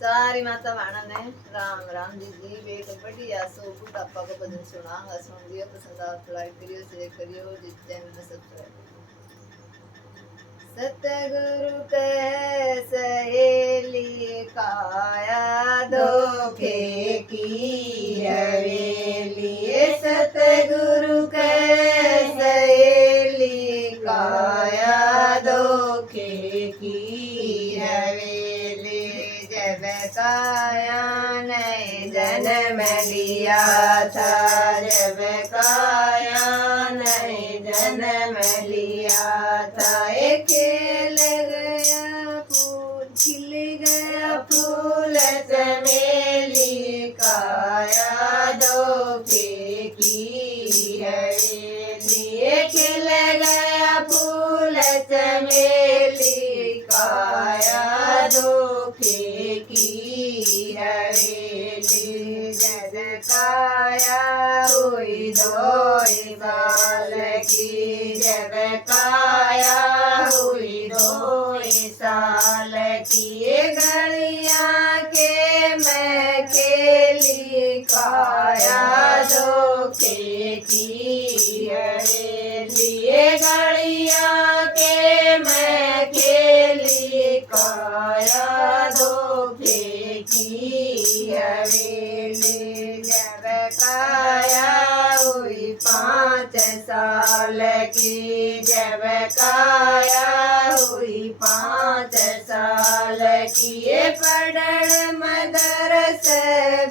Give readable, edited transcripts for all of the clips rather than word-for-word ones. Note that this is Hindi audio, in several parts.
सारी माता वाणा ने राम राम जी जी बेट बढ़िया सो बुढ़ापा का भजन सुनांगा सुन लियो पसंद आ तो लाइक करियो शेयर करियो जिस चैनल में सब्सक्राइब सतगुरु के सहेली काया धोखे की हवेली सतगुरु के सहेली काया धोखे की हवेली जब काया ने जन्म लिया था जब काया ने जन्म लिया था खिल गया फूल चमेली काया धोखे की हवेली खिल गया फूल चमेली काया धोखे की हवेली जब काया हुई 2 साल की जब काया हुई 2 साल की घड़ियाँ के मैं खेली काया धोखे की हवेली घड़ियाँ के मैं खेली काया धोखे की हवेली जब काया हुई 5 साल की जब काया हुई 5 साल की पढ़न मदरस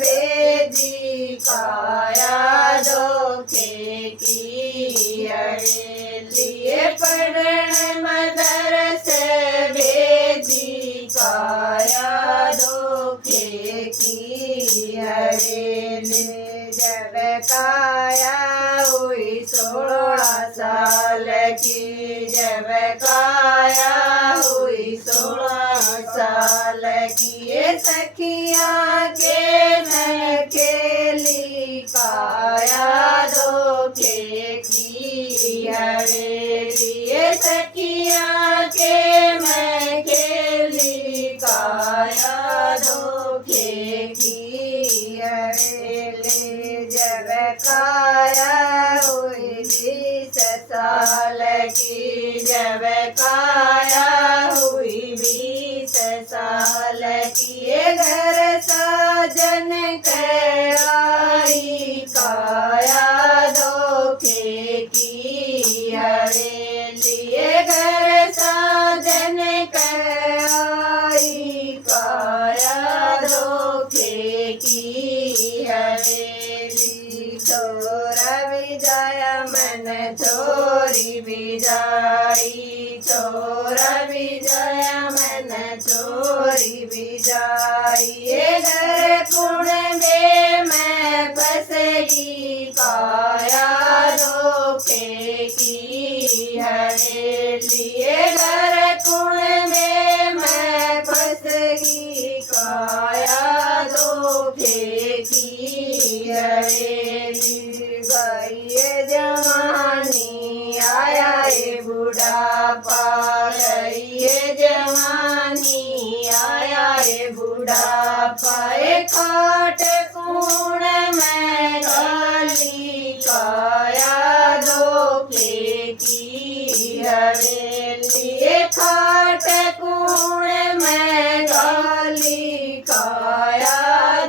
भेजी काया धोखे की हवेली पढ़न मदरस भेजी काया धोखे की हवेली जब काया हुई 16 साल की जब काया हुई 16 साल की सखियाँ के मैं खेली काया धोखे की हवेली सखियाँ के मैं खेली काया धोखे की हवेली जब काया हुई 20 साल की जब काया हुई 20 साल की घर साजन के आई काया धोखे की हवेली घर साजन के आई काया धोखे की हवेली छोरा भी जाया मन छोरी भी जाई छोरा भी जाया मन छोरी भी जाई घर कुण में मैं फसगी काया धोखे की हवेली घर कुण में मैं फसगी काया धोखे की हवेली गई जवानी आया बुढ़ापा गई जवानी आया बुढ़ापा खाट कूण में गाली काया धोखे की हवेली खाट कूण में गाली काया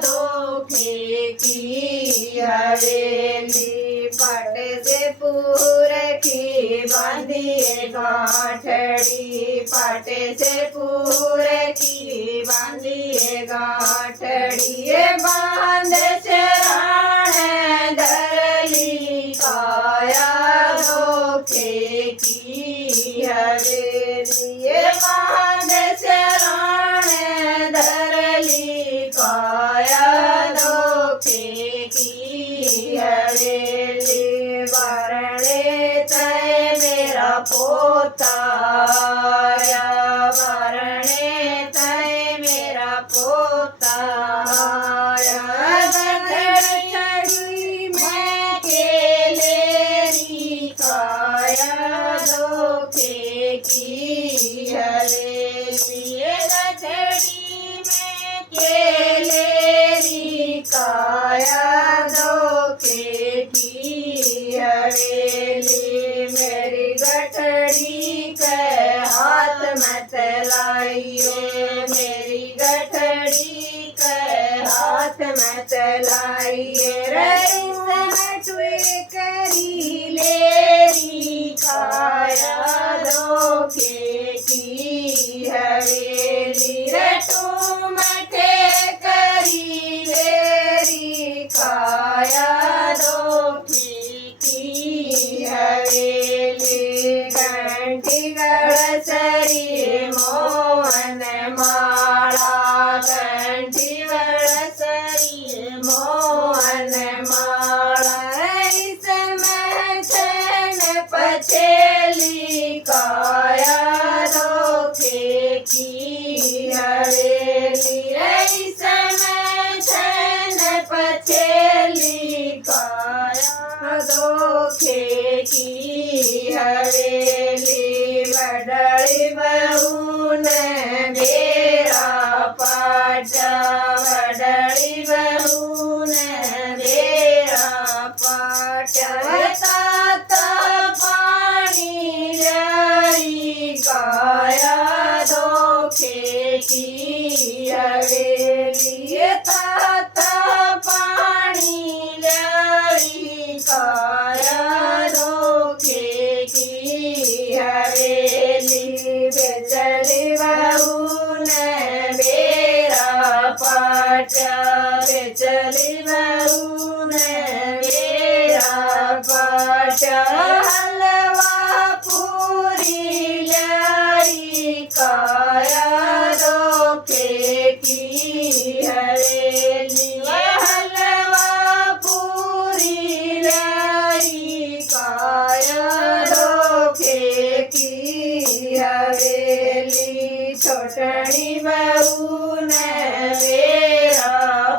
धोखे की हवेली पट से पूर की बांधिए गांठड़ी पट से पूर की बांधिए गांठड़ी बांध से राण धरली काया धोखे की हवेली बांध से राण धरली काया धोखे की हवेली वरणे तय मेरा पोता वरणे तय मेरा पोता चढ़ी मैं केलेरी काया धोखे की हवेली चढ़ी मैं गठड़ी के हाथ में चलाइए रेसमटुए करी लेरी काया धोखे की हवेली रटुमठे करी लेरी काया धोखे की हवेली घंटी गड़सरी मोहन माला घंटी गड़सरी मोहन माला इसमें छन पछेली काया धोखे की हवेली इसमें छन पछेली काया धोखे की हवेली बड़ड़ी बहू ने बेरा पाटा बड़ड़ी बहू ने बेरा पाटा ताता पानी लाई काया धोखे की हवेली ताता पानी लाई काया धोखे की हवेली बेचली बहू ने बेरा पाटा बेचली बहू ने बेरा पाटा हलवा पूरी लाई काया धोखे की हवेली हलवा पूरी लाई काया धोखे की हवेली छोटड़ी बहू ने बेरा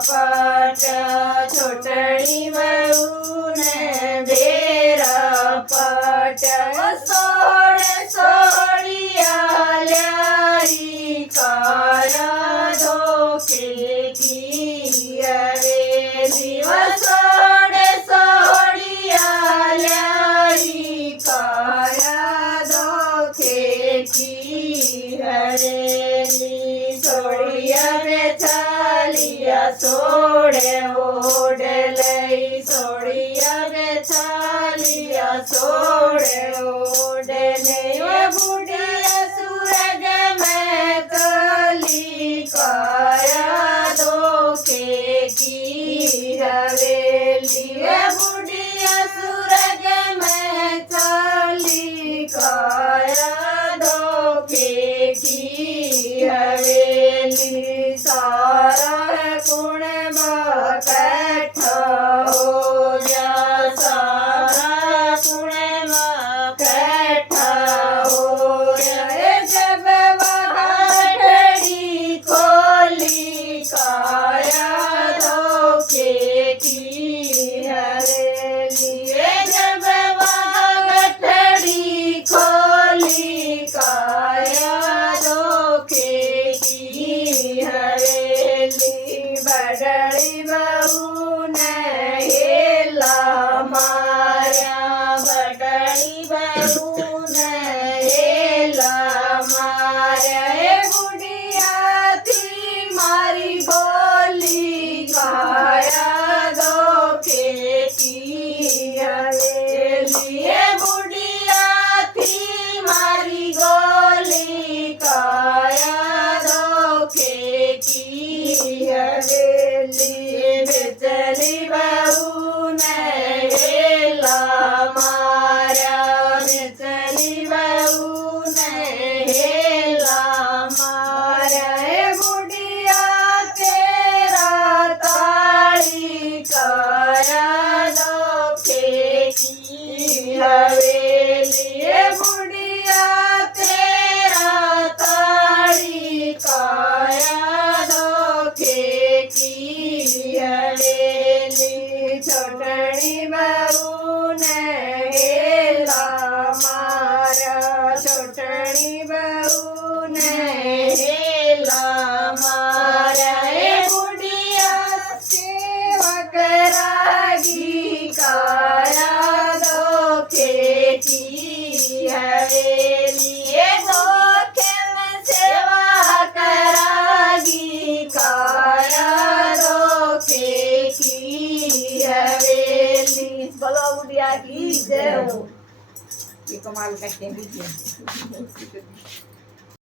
पाटा छोटड़ी बहू ने बेरा पाटा सोड़ सोड़िया लाई काया धोखे की हवेली सोड़ सोड़िया लाई काया धोखे की हवेली सोड़िया बेचालिया सोड़े ओढ़ लई सोड़िया बेचालिया सोड़े ओढ़ लई बुढ़िया सुरग में कली काया धोखे की हवेली बुढ़िया सुरग में कली काया धोखे की हवेली सारा गुण इकट्ठा हो जा सारा गुण इकट्ठा हो जा जब गठड़ी खोली काया धोखे की हवेली जब गठड़ी खोली काया धोखे की हवेली बड़ड़ी बहू ने हेला मारा बड़ड़ी बहू ने हेला मारा बुढ़िया थी मारी गोली काया धोखे की हवेली बुढ़िया थी मारी गोली काया धोखे की हवेली बेचली बहू ने हेला मारा बेचली बहू ने हेला मारा बुढ़िया तेरा ताली का की जय हो। ये कमाल करते हैं।